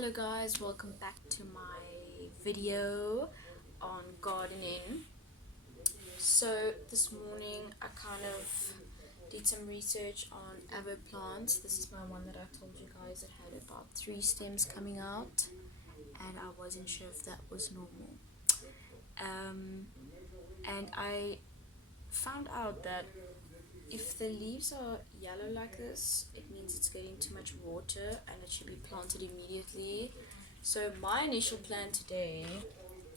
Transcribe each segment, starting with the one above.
Hello guys, welcome back to my video on gardening. So this morning I kind of did some research on avo plants. This is my one that I told you guys that had about 3 stems coming out, and I wasn't sure if that was normal. And I found out that if the leaves are yellow like this, it means it's getting too much water and it should be planted immediately. So my initial plan today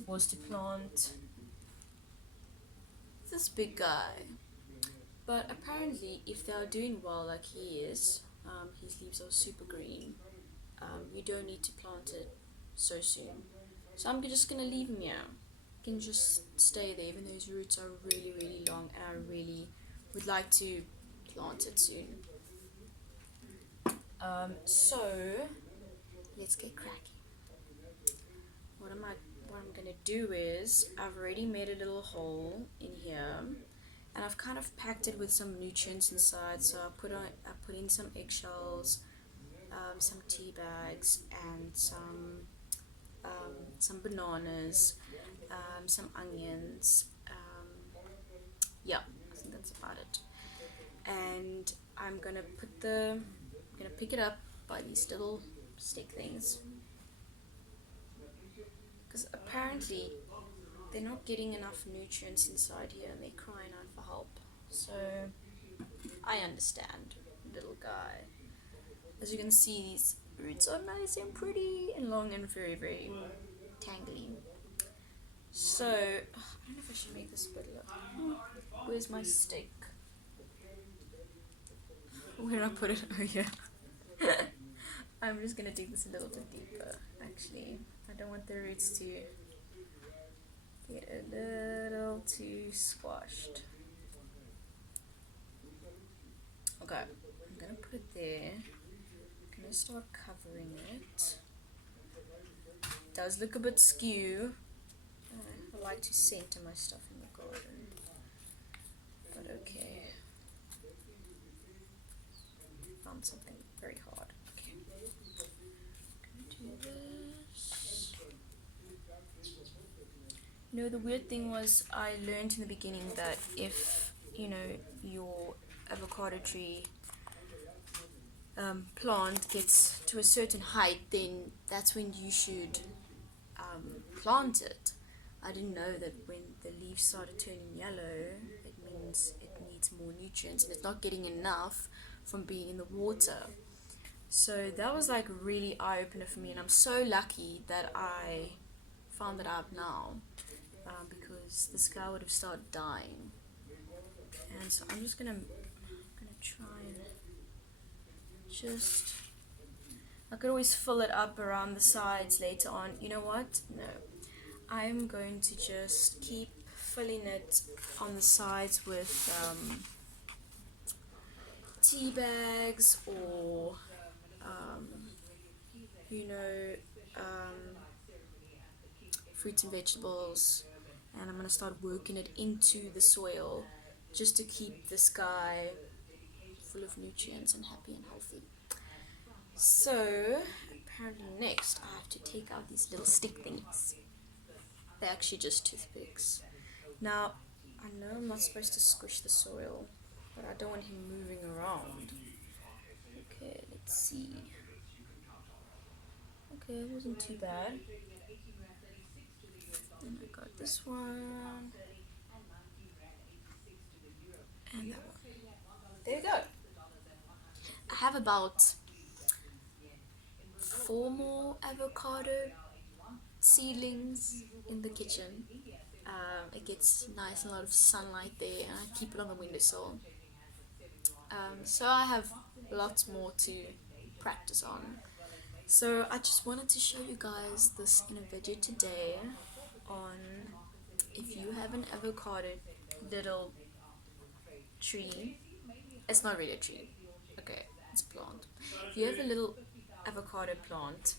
was to plant this big guy. But apparently if they are doing well like he is, his leaves are super green, you don't need to plant it so soon. So I'm just going to leave him here. He can just stay there even though his roots are really long, and I really would like to plant it soon. So let's get cracking. What I'm gonna do is I've already made a little hole in here, and I've kind of packed it with some nutrients inside. So I put in some eggshells, some tea bags, and some bananas, some onions. Yeah, I think that's about it. And I'm gonna pick it up by these little stick things, because apparently they're not getting enough nutrients inside here and they're crying out for help. So I understand, little guy. As you can see, these roots are nice and pretty and long and very tangly. So I don't know if I should make this bit look. Where's my stick? Where did I put it? Oh yeah. I'm just gonna dig this a little bit deeper. Actually, I don't want the roots to get a little too squashed. Okay, I'm gonna put it there. I'm gonna start covering it. It does look a bit skew. I like to center my stuff in the garden, but okay. Found something very hard. Okay, gonna do this. You know, the weird thing was I learned in the beginning that if your avocado tree plant gets to a certain height, then that's when you should plant it. I didn't know that when the leaves started turning yellow, it means it needs more nutrients and it's not getting enough from being in the water. So that was like a really eye-opener for me, and I'm so lucky that I found it out now, because this guy would have started dying. And so I'm just gonna try and just, I could always fill it up around the sides later on. You know what? No, I'm going to just keep filling it on the sides with tea bags or fruits and vegetables, and I'm going to start working it into the soil just to keep this guy full of nutrients and happy and healthy. So apparently next I have to take out these little stick thingies. They're actually just toothpicks. Now I know I'm not supposed to squish the soil, but I don't want him moving around. Okay, let's see. Okay, it wasn't too bad. And I got this one and that one. There you go. I have about 4 more avocado seedlings in the kitchen. It gets nice and a lot of sunlight there, and I keep it on the windowsill. So I have lots more to practice on. So I just wanted to show you guys this in a video today on if you have an avocado little tree. It's not really a tree, okay, it's a plant. If you have a little avocado plant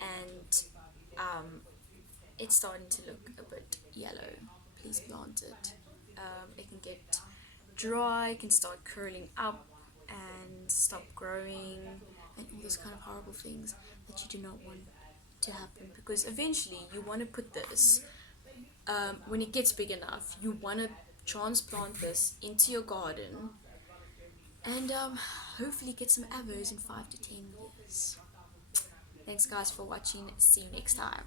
and it's starting to look a bit yellow, please plant it. It can get dry, it can start curling up and stop growing, and all those kind of horrible things that you do not want to happen, because eventually you want to put this, when it gets big enough, you want to transplant this into your garden and hopefully get some avos in 5 to 10 years. Thanks guys for watching. See you next time.